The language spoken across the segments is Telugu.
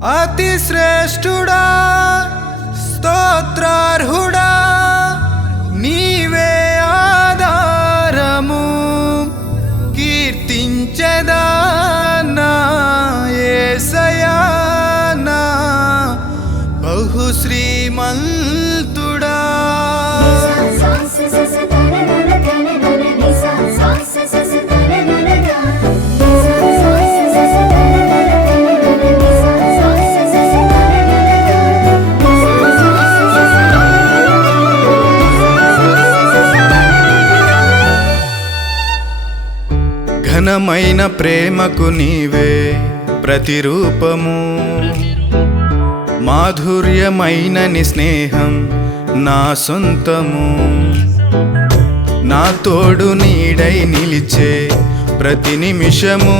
అతి శ్రేష్ఠుడా స్తోత్రార్హుడా నీవే ఆధారము కీర్తించెదా నా యేసయ్యా నా బహు శ్రీమంతుడా ఘనమైన ప్రేమకు నీవే ప్రతిరూపము మాధుర్యమైన నీ స్నేహం నా సొంతము నా తోడు నీడై నిలిచే ప్రతి నిమిషము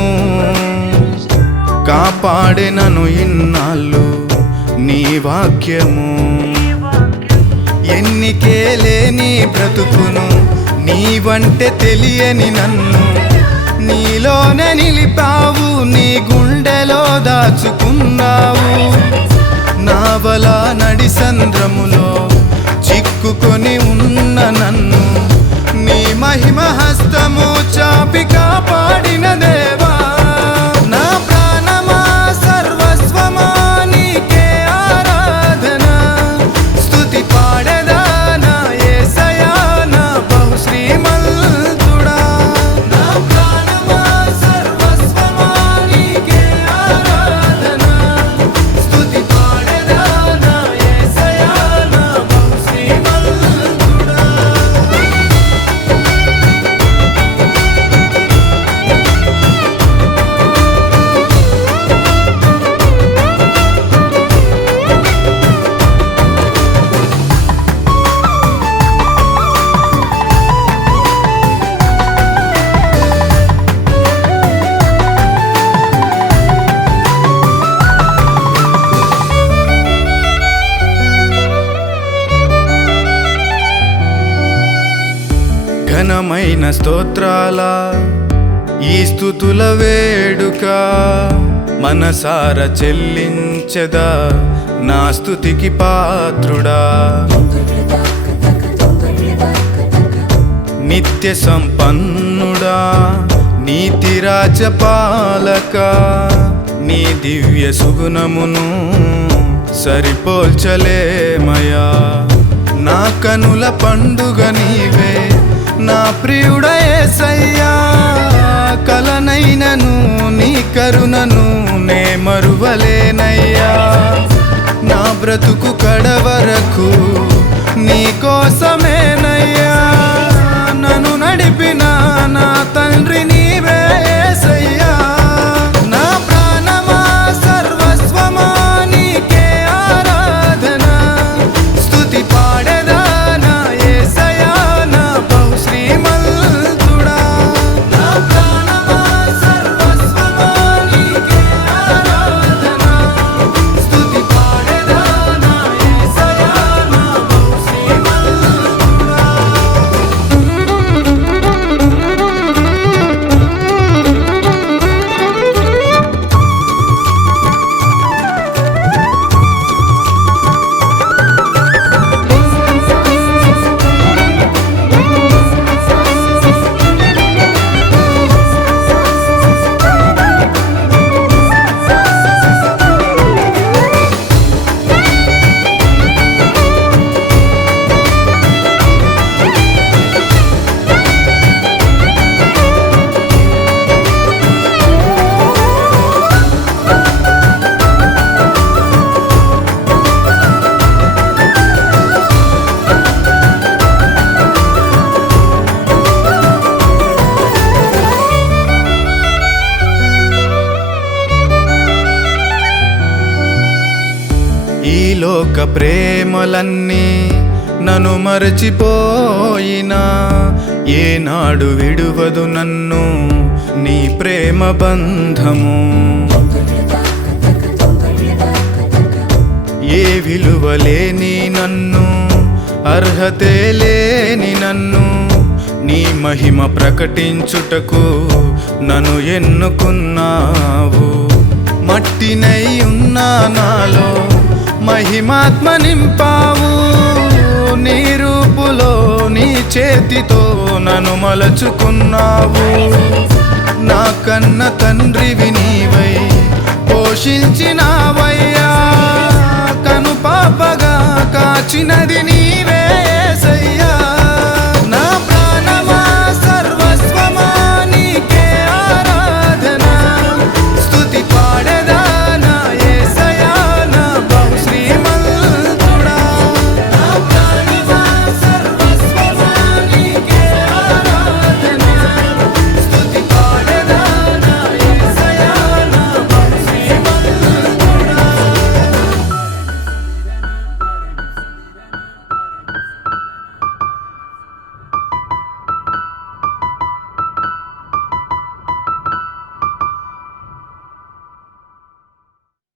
కాపాడెనను ఇన్నాళ్ళు నీ వాక్యము ఎన్నికే లేని బ్రతుకును నీవంటే తెలియని నన్ను నీలోనే నిలిపావు నీ గుండెలో దాచుకున్నావు నావల నడి సంద్రములో చిక్కుకొని ఉన్న నన్ను నీ మహిమ హస్తము చాపి కాపాడిన దేవా నా ప్రాణమా సర్వస్వమా నీకే ఆరాధన స్తుతి పాడెదా నా యేసయ్యా నా బహు శ్రీమంతుడా నా ప్రాణమా సర్వస్వమా నీకే ఆరాధన స్తుతి పాడెదా నా యేసయ్యా నా బహు శ్రీమంతుడా ఘనమైన స్తోత్రాల ఈ స్తుతుల వేడుక మనసార చెల్లించెదా నా స్తుతికి పాత్రుడా నిత్య సంపన్నుడా నీతి రాజపాలక నీ దివ్య సుగుణమును సరిపోల్చలేమయా నా కనుల పండుగ నీవే నా ప్రియుడ యేసయ్యా కలనైనను నీ కరుణను నే మరువలేనయ్యా నా బ్రతుకు కడవరకు నీ కోసమేనయ్యా నన్ను నడిపిన నా తండ్రి నీవే యేసయ్యా నా ప్రాణమా సర్వస్వమా నీకే ఆరాధన స్తుతి పాడెదా నా యేసయ్యా నా బహు శ్రీమంతుడా నా ప్రాణమా సర్వస్వమా నీకే ఆరాధన స్తుతి పాడెదా నా యేసయ్యా నా బహు శ్రీమంతుడా ఈ లోక ప్రేమలన్నీ నన్ను మరచిపోయినా ఏనాడు విడువదు నన్ను నీ ప్రేమ బంధము ఏ విలువ లేని నన్ను అర్హతే లేని నన్ను నీ మహిమ ప్రకటించుటకు నన్ను ఎన్నుకున్నావు మట్టినై ఉన్న నాలో మహిమాత్మ నింపావు. నీ రూపులో నీ చేతితో నన్ను మలచుకున్నావు. నా కన్న తండ్రివి నీవై పోషించినావయ్యా. కను పాపగా కాచినది నీ